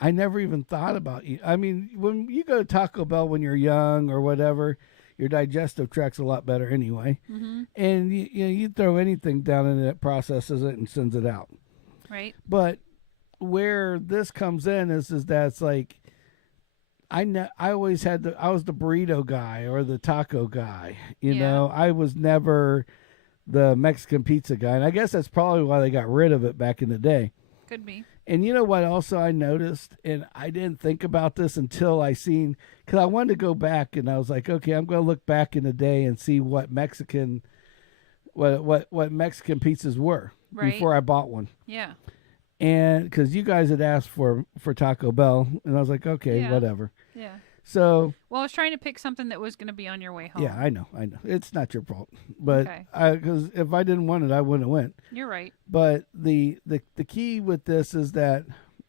I never even thought about it. I mean, when you go to Taco Bell when you're young or whatever, your digestive tract's a lot better anyway. Mm-hmm. And you throw anything down in it, processes it, and sends it out. Right. But where this comes in is that it's like I always had I was the burrito guy or the taco guy. You know, I was never the Mexican pizza guy, and I guess that's probably why they got rid of it back in the day. Could be. And you know what? Also, I noticed, and I didn't think about this until I seen, because I wanted to go back, and I was like, okay, I'm going to look back in the day and see what Mexican pizzas were before I bought one. Yeah. And because you guys had asked for Taco Bell, and I was like, okay, whatever. Yeah. So. Well, I was trying to pick something that was going to be on your way home. Yeah, I know. It's not your fault, but because if I didn't want it, I wouldn't have went. You're right. But the key with this is that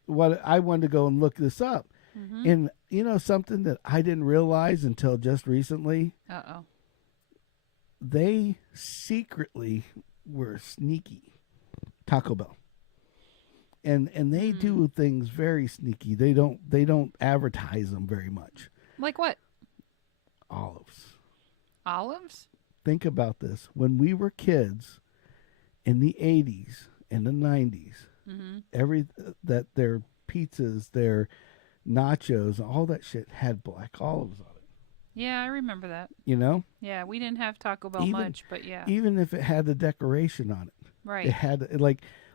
what I wanted to go and look this up, and something that I didn't realize until just recently. Uh-oh. They secretly were sneaky. Taco Bell. And they do things very sneaky. They don't advertise them very much. Like what? Olives. Olives? Think about this. When we were kids in the 80s and the 90s, their pizzas, their nachos, all that shit had black olives on it. Yeah, I remember that. You know? Yeah, we didn't have Taco Bell much, but yeah. Even if it had the decoration on it. Right. It had,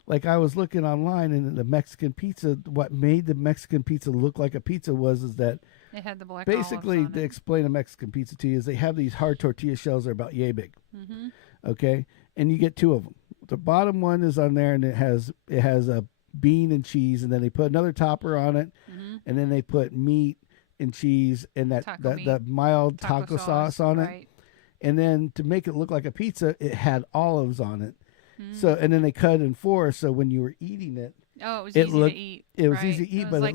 like I was looking online, and the Mexican pizza, what made the Mexican pizza look like a pizza is that it had the black basically, olives on to explain a Mexican pizza to you, is they have these hard tortilla shells that are about yay big. Okay? And you get two of them. The bottom one is on there, and it has a bean and cheese, and then they put another topper on it, and then they put meat and cheese and that mild taco sauce on it. Right. And then to make it look like a pizza, it had olives on it. So, and then they cut in four, so when you were eating it, it was easy to eat. It was easy to eat, but it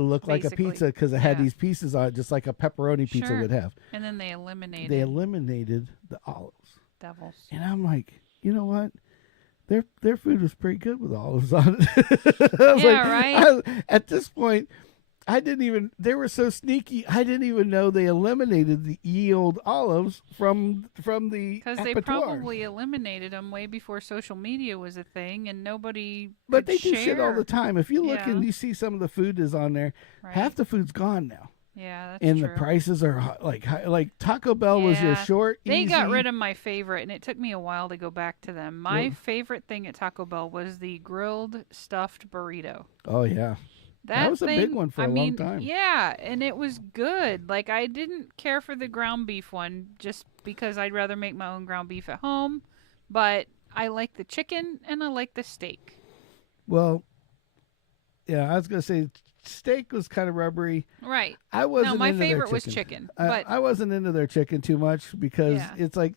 looked like a pizza because it had these pieces on it, just like a pepperoni pizza would have. And then they eliminated the olives. Devils. And I'm like, you know what? Their food was pretty good with olives on it. Right. At this point, they were so sneaky, I didn't even know they eliminated the ye old olives from the because they probably eliminated them way before social media was a thing, and nobody. But they do shit all the time. If you look and you see some of the food is on there, half the food's gone now. Yeah, that's and true. The prices are like Taco Bell was your short, They easy. got rid of my favorite, and it took me a while to go back to them. My favorite thing at Taco Bell was the grilled stuffed burrito. Oh, yeah. That was a big one for a long time. Yeah, and it was good. Like, I didn't care for the ground beef one just because I'd rather make my own ground beef at home. But I like the chicken, and I like the steak. Well, yeah, I was going to say steak was kind of rubbery. Right. I wasn't my into their favorite was chicken. But I wasn't into their chicken too much because it's like,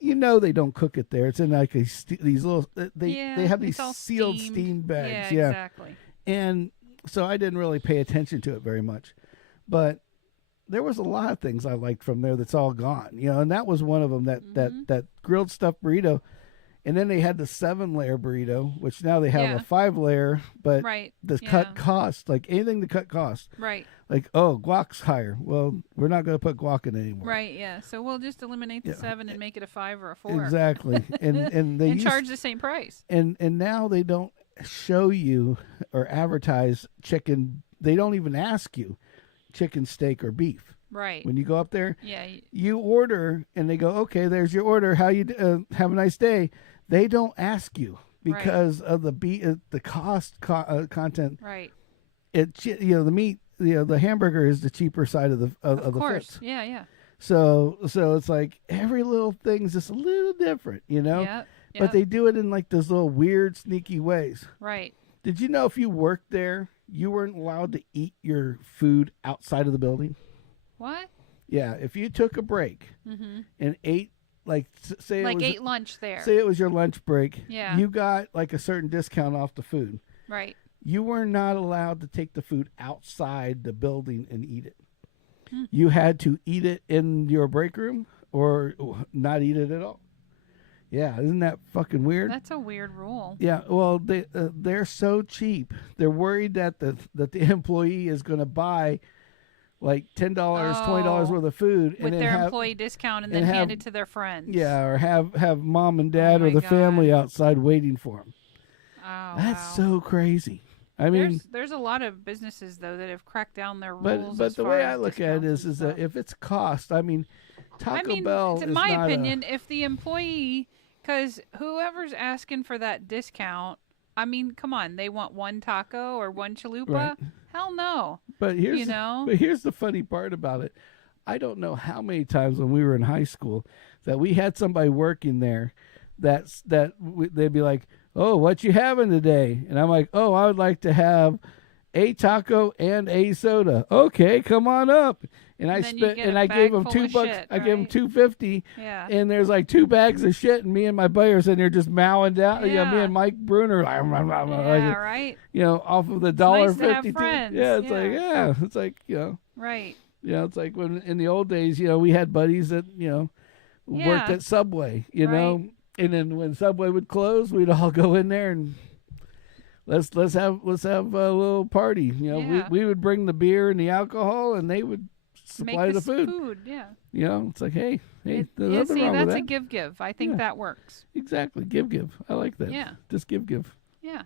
they don't cook it there. It's in like these little, they have these sealed steamed bags. Yeah, exactly. And so I didn't really pay attention to it very much. But there was a lot of things I liked from there that's all gone. And that was one of them, that grilled stuffed burrito. And then they had the 7-layer burrito, which now they have a 5-layer, but cut cost, like anything to cut cost. Right. Like, guac's higher. Well, we're not going to put guac in it anymore. Right, yeah. So we'll just eliminate the 7 and make it a 5 or a 4. Exactly. And they charge the same price. And now they don't show you or advertise chicken. They don't even ask you chicken, steak, or beef. Right. When you go up there, you order, and they go, okay, there's your order. How you have a nice day. They don't ask you because of the cost content. Right. The meat, the hamburger is the cheaper side of the of the course. fits. Yeah. So it's like every little thing's just a little different, Yep. But they do it in like those little weird, sneaky ways. Right. Did you know if you worked there, you weren't allowed to eat your food outside of the building? What? Yeah, if you took a break and ate, ate lunch there. Say it was your lunch break. Yeah. You got like a certain discount off the food. Right. You were not allowed to take the food outside the building and eat it. You had to eat it in your break room or not eat it at all. Yeah, isn't that fucking weird? That's a weird rule. Yeah, well, they're so cheap. They're worried that the employee is going to buy like $10, $20 worth of food with and their employee discount and then hand it to their friends. Yeah, or have mom and dad or the family outside waiting for them. Oh, that's so crazy. I mean, there's a lot of businesses though that have cracked down their rules. But the way I look at it is that if it's cost, I mean, Taco Bell. In my opinion, if the employee, because whoever's asking for that discount, I mean, come on, they want one taco or one chalupa. Right. Hell no. But here's the funny part about it. I don't know how many times when we were in high school that we had somebody working there they'd be like, "Oh, what you having today?" And I'm like, "Oh, I would like to have a taco and a soda." "Okay, come on up." And I gave them $2. I gave them $2.50. Yeah. And there's like 2 bags of shit, and me and my buddy are sitting there just mowing down. Yeah. Me and Mike Bruner. Right. Off of the $1.50. Friends. Yeah, it's like Right. It's like when in the old days, we had buddies that worked at Subway. And then when Subway would close, we'd all go in there and let's have a little party. You know, we would bring the beer and the alcohol, and they would supply the food. Yeah. You know, it's like, hey, there's nothing wrong with that. That's a give. I think that works. Exactly, give. I like that. Yeah. Just give. Yeah.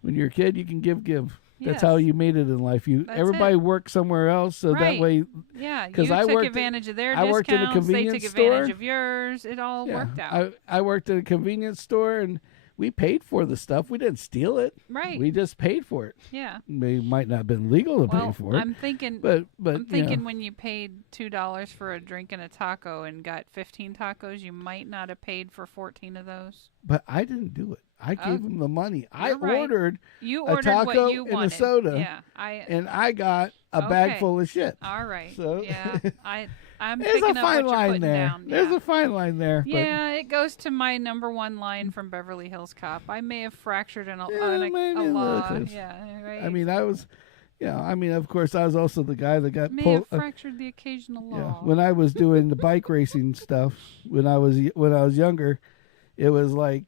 When you're a kid, you can give. That's how you made it in life. Everybody worked somewhere else, so that way. Yeah, you took advantage of their discounts. I worked in a convenience store. They took advantage of yours. It all worked out. I worked in a convenience store, and we paid for the stuff. We didn't steal it. Right. We just paid for it. Yeah. It might not have been legal to pay for it. I'm thinking. But I'm thinking when you paid $2 for a drink and a taco and got 15 tacos, you might not have paid for 14 of those. But I didn't do it. I gave them the money. I ordered a taco what you and wanted. a soda. Yeah. And I got a bag full of shit. All right. So I'm there's picking a up fine what you're line putting there. down. There's a fine line there. Yeah, it goes to my number one line from Beverly Hills Cop. I may have fractured a law. Yeah, right. I mean, of course, I was also the guy that got have fractured the occasional law. Yeah, when I was doing the bike racing stuff, when I was younger, it was like,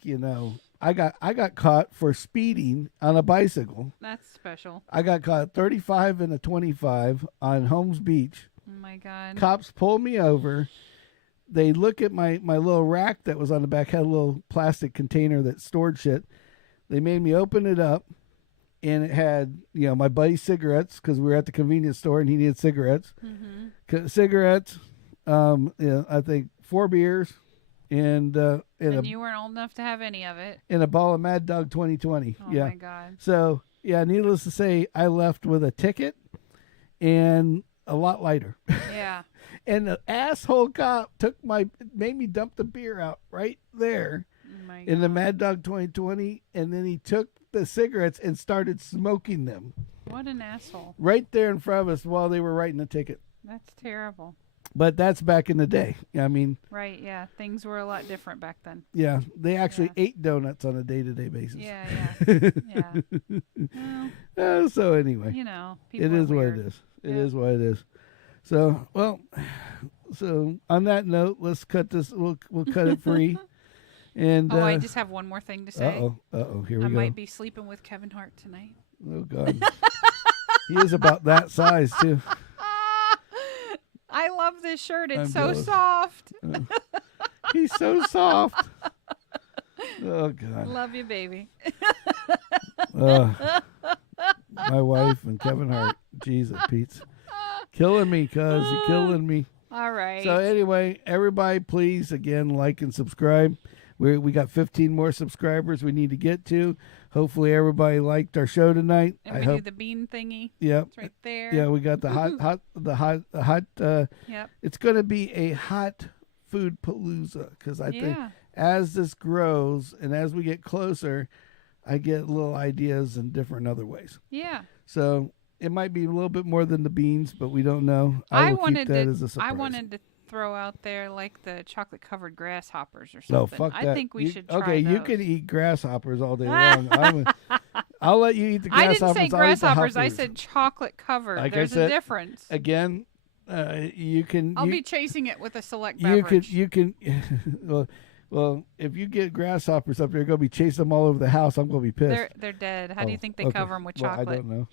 I got caught for speeding on a bicycle. That's special. I got caught 35 and a 25 on Holmes Beach. Oh my God. Cops pulled me over. They look at my little rack that was on the back, had a little plastic container that stored shit. They made me open it up, and it had, my buddy's cigarettes, because we were at the convenience store and he needed cigarettes. Mm-hmm. Cigarettes, I think 4 beers. And you weren't old enough to have any of it. And a ball of Mad Dog 2020. Oh my God. So needless to say, I left with a ticket and a lot lighter. Yeah. And the asshole cop made me dump the beer out right there in the Mad Dog 2020, and then he took the cigarettes and started smoking them. What an asshole. Right there in front of us while they were writing the ticket. That's terrible. But that's back in the day. I mean. Right, yeah. Things were a lot different back then. Yeah. They actually ate donuts on a day-to-day basis. Yeah. Well, so anyway. People it is what it is. It is what it is. So, on that note, let's cut this. We'll cut it free. And I just have one more thing to say. Uh-oh. Here we go. I might be sleeping with Kevin Hart tonight. Oh, God. He is about that size, too. I love this shirt. It's so soft. He's so soft. Oh, God. Love you, baby. My wife and Kevin Hart. Jesus, Pete's killing me, cuz. You're killing me. All right. So anyway, everybody, please, again, like and subscribe. We got 15 more subscribers we need to get to. Hopefully everybody liked our show tonight. And we do the bean thingy. Yep. It's right there. Yeah, we got the hot. Yep. It's going to be a hot food palooza, because I think as this grows and as we get closer, I get little ideas in different other ways. Yeah. So it might be a little bit more than the beans, but we don't know. I will keep that as a surprise. I wanted to throw out there like the chocolate covered grasshoppers or something. No, fuck that. I think we should try Okay, those. You can eat grasshoppers all day long. I'll let you eat the grasshoppers. I didn't say grasshoppers. I said chocolate covered. Like There's a difference. Again, you can. I'll be chasing it with a select beverage. You can. Well, if you get grasshoppers up there, you're going to be chasing them all over the house. I'm going to be pissed. They're dead. How do you think they cover them with chocolate? I don't know.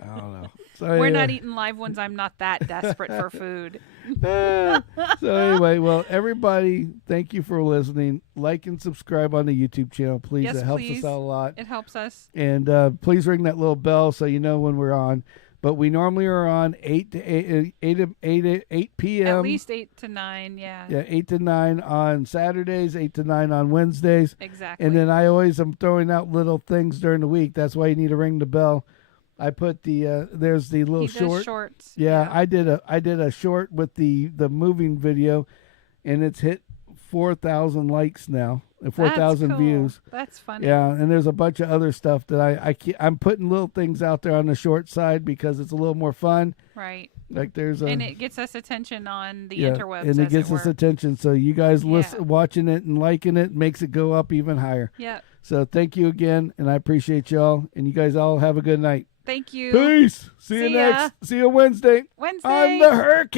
I don't know. So, we're not eating live ones. I'm not that desperate for food. So anyway, everybody, thank you for listening. Like and subscribe on the YouTube channel, please. Yes, it helps us out a lot. It helps us. And please ring that little bell so you know when we're on. But we normally are on 8 p.m. At least 8 to 9, yeah. Yeah, 8 to 9 on Saturdays, 8 to 9 on Wednesdays. Exactly. And then I always am throwing out little things during the week. That's why you need to ring the bell. I put there's the little shorts. Yeah, I did a short with the moving video, and it's hit 4,000 likes now, 4,000 views. That's funny. Yeah, and there's a bunch of other stuff that I'm putting little things out there on the short side because it's a little more fun. Right. Like and it gets us attention on the interwebs. And it gets us attention. So you guys watching it and liking it makes it go up even higher. Yeah. So thank you again, and I appreciate y'all. And you guys all have a good night. Thank you. Peace. See you Wednesday. Wednesday. On the Hurricane.